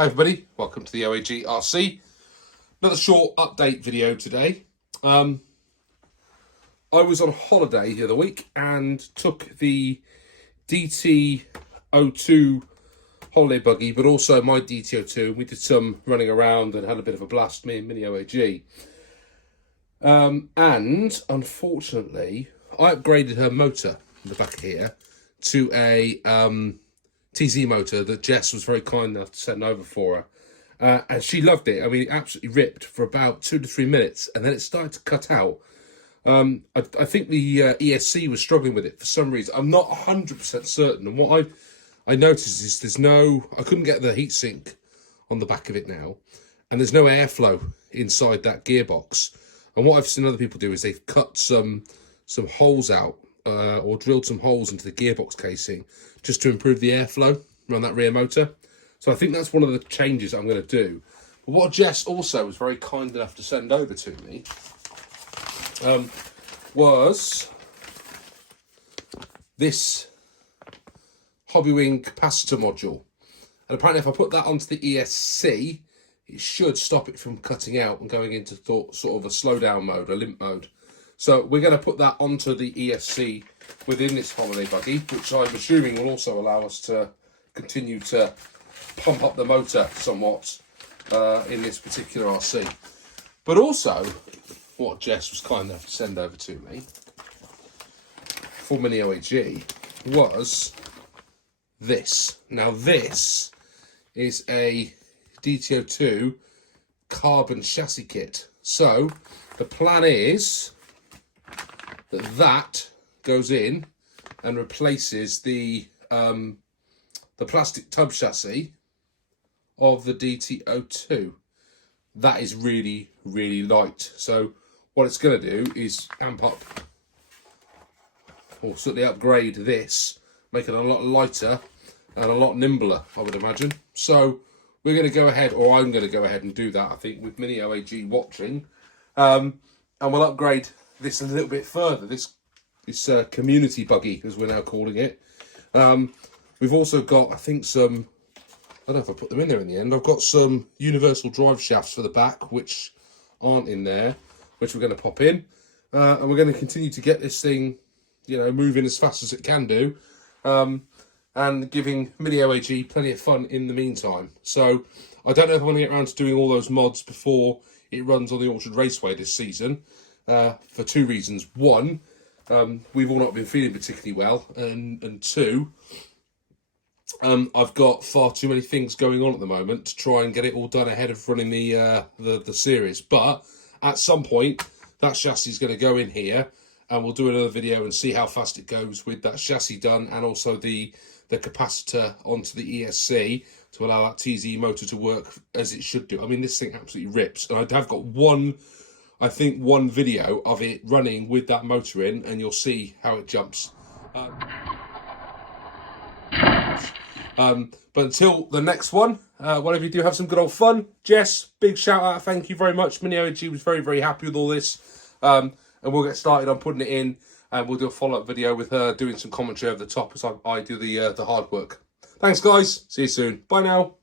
Hi everybody, welcome to the OAG RC. Another short update video today. I was on holiday the other week and took the DT02 Holiday Buggy, but also my DT02. We did some running around and had a bit of a blast, me and Mini OAG. And unfortunately, I upgraded her motor in the back here to a TZ motor that Jess was very kind enough to send over for her. And she loved it. I mean, it absolutely ripped for about 2 to 3 minutes, and then it started to cut out. I think the ESC was struggling with it for some reason. I'm not 100% certain. And what I noticed is I couldn't get the heatsink on the back of it now, and there's no airflow inside that gearbox. And what I've seen other people do is they've cut some holes out or drilled some holes into the gearbox casing just to improve the airflow around that rear motor. So I think that's one of the changes I'm going to do. But what Jess also was very kind enough to send over to me was this Hobbywing capacitor module. And apparently if I put that onto the ESC, it should stop it from cutting out and going into sort of a slowdown mode, a limp mode. So we're going to put that onto the ESC within this holiday buggy, which I'm assuming will also allow us to continue to pump up the motor somewhat in this particular RC. But also, what Jess was kind enough to send over to me for Mini OAG was this. Now this is a DT02 carbon chassis kit. So the plan is that goes in and replaces the plastic tub chassis of the DT02. That is really, really light. So what it's going to do is amp up, or certainly upgrade this, make it a lot lighter and a lot nimbler, I would imagine. So we're going to go ahead, or I'm going to go ahead and do that, I think, with Mini OAG watching. And we'll upgrade this a little bit further, this community buggy, as we're now calling it. We've also got, I think, some, I don't know if I put them in there in the end, I've got some universal drive shafts for the back, which aren't in there, which we're going to pop in. And we're going to continue to get this thing, moving as fast as it can do. And giving Mini OAG plenty of fun in the meantime. So I don't know if I want to get around to doing all those mods before it runs on the Orchard Raceway this season, for 2 reasons. One, we've all not been feeling particularly well, and 2, I've got far too many things going on at the moment to try and get it all done ahead of running the series. But at some point, that chassis is going to go in here, and we'll do another video and see how fast it goes with that chassis done, and also the capacitor onto the ESC to allow that TZ motor to work as it should do. I mean, this thing absolutely rips, and I have got one video of it running with that motor in, and you'll see how it jumps. But until the next one, whatever you do, have some good old fun. Jess, big shout out, thank you very much. Mini OAG was very, very happy with all this. And we'll get started on putting it in, and we'll do a follow-up video with her doing some commentary over the top as I do the hard work. Thanks, guys. See you soon. Bye now.